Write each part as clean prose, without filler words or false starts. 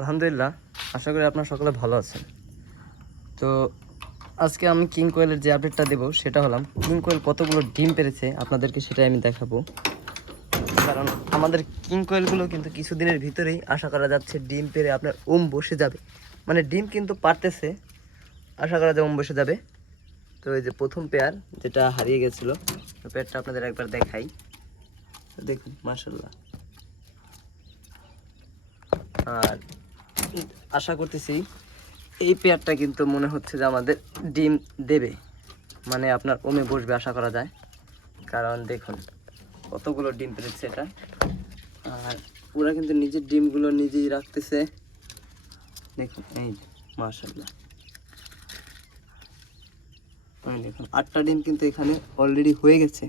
আলহামদুলিল্লাহ, আশা করি আপনারা সকলে ভালো আছেন। তো আজকে আমি কিং কোয়েলের যে আপডেটটা দেবো সেটা হলাম কিং কোয়েল কতগুলো ডিম পেরেছে আপনাদেরকে সেটাই আমি দেখাবো। কারণ আমাদের কিং কোয়েলগুলো কিন্তু কিছুদিনের ভিতরেই আশা করা যাচ্ছে ডিম পেরে আপনার বসে যাবে, মানে ডিম কিন্তু পারতেছে, আশা করা যায় বসে যাবে। তো এই যে প্রথম পেয়ার যেটা হারিয়ে গেছিলো, পেয়ারটা আপনাদের একবার দেখাই। দেখুন মাশাআল্লাহ। আর আশা করতেছি এই পেয়ারটা কিন্তু মনে হচ্ছে যে আমাদের ডিম দেবে, মানে আপনার বসবে আশা করা যায়। কারণ দেখুন কতগুলো ডিম পেরেছে এটা, আর ওরা কিন্তু নিজের ডিমগুলো নিজেই রাখতেছে। দেখুন এই মাশাআল্লাহ, দেখুন 8টা ডিম কিন্তু এখানে অলরেডি হয়ে গেছে,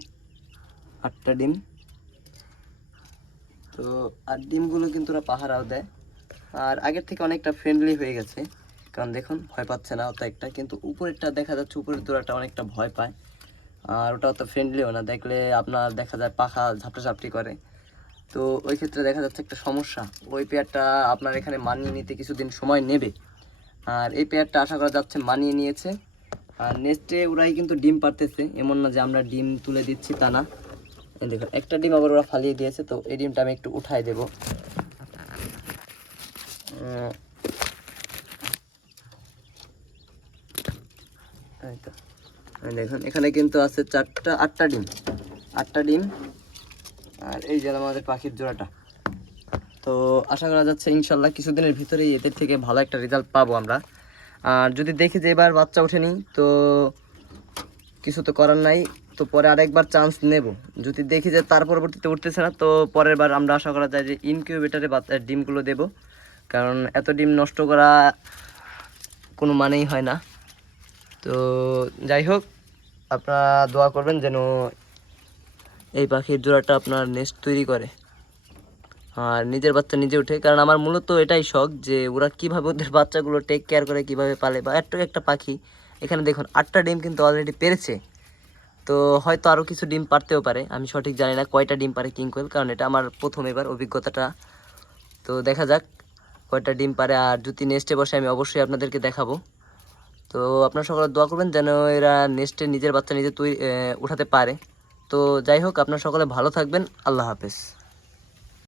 8টা ডিম। তো আর ডিমগুলো কিন্তু ওরা পাহারাও দেয়, আর আগের থেকে অনেকটা ফ্রেন্ডলি হয়ে গেছে। কারণ দেখুন ভয় পাচ্ছে না অত একটা, কিন্তু উপরেরটা দেখা যাচ্ছে উপরের দোড়াটা অনেকটা ভয় পায়, আর ওটা অত ফ্রেন্ডলিও না, দেখলে আপনার দেখা যায় পাখা ঝাপটাঝাপটি করে। তো ওই ক্ষেত্রে দেখা যাচ্ছে একটা সমস্যা, ওই পেয়ারটা আপনার এখানে মানিয়ে নিতে কিছুদিন সময় নেবে। আর এই পেয়ারটা আশা করা যাচ্ছে মানিয়ে নিয়েছে, আর নেক্সটে ওরাই কিন্তু ডিম পারতেছে, এমন না যে আমরা ডিম তুলে দিচ্ছি তা না। দেখুন একটা ডিম আবার ওরা ফালিয়ে দিয়েছে, তো এই ডিমটা আমি একটু উঠাই দেবো। দেখুন এখানে কিন্তু আছে 8টা ডিম, 8টা ডিম। আর এই যে আমাদের পাখির জোড়াটা। তো আশা করা যাচ্ছে ইনশাল্লাহ কিছুদিনের ভিতরেই এদের থেকে ভালো একটা রেজাল্ট পাবো আমরা। আর যদি দেখি যে এবার বাচ্চা ওঠেনি তো কিছু তো করার নাই, তো পরে আরেকবার চান্স নেব। যদি দেখি যে তার পরবর্তীতে উঠতেছে না, তো পরের বার আমরা আশা করা যায় যে ইনকিউবেটারে ডিমগুলো দেব। কারণ এত ডিম নষ্ট করা কোনো মানেই হয় না। তো যাই হোক, আপনারা দোয়া করবেন যেন এই পাখির জোড়াটা আপনার নেস্ট তৈরি করে আর নিজের বাচ্চা নিজে ওঠে। কারণ আমার মূলত এটাই শখ যে ওরা কীভাবে ওদের বাচ্চাগুলো টেক কেয়ার করে, কীভাবে পালে, বা একটা পাখি। এখানে দেখুন 8টা ডিম কিন্তু অলরেডি পেরেছে, তো হয়তো আরও কিছু ডিম পারতেও পারে, আমি সঠিক জানি না কয়টা ডিম পারে কিং কোয়েল, কারণ এটা আমার প্রথম এবার অভিজ্ঞতাটা। তো দেখা যাক কয়টা ডিম পারে, আর যদি নেক্সটে বসে আমি অবশ্যই আপনাদেরকে দেখাবো। তো আপনারা সকলে দোয়া করবেন যেন এরা নেক্সটে নিজের বাচ্চা নিজে উঠাতে পারে। তো যাই হোক, আপনারা সকলে ভালো থাকবেন, আল্লাহ হাফেজ।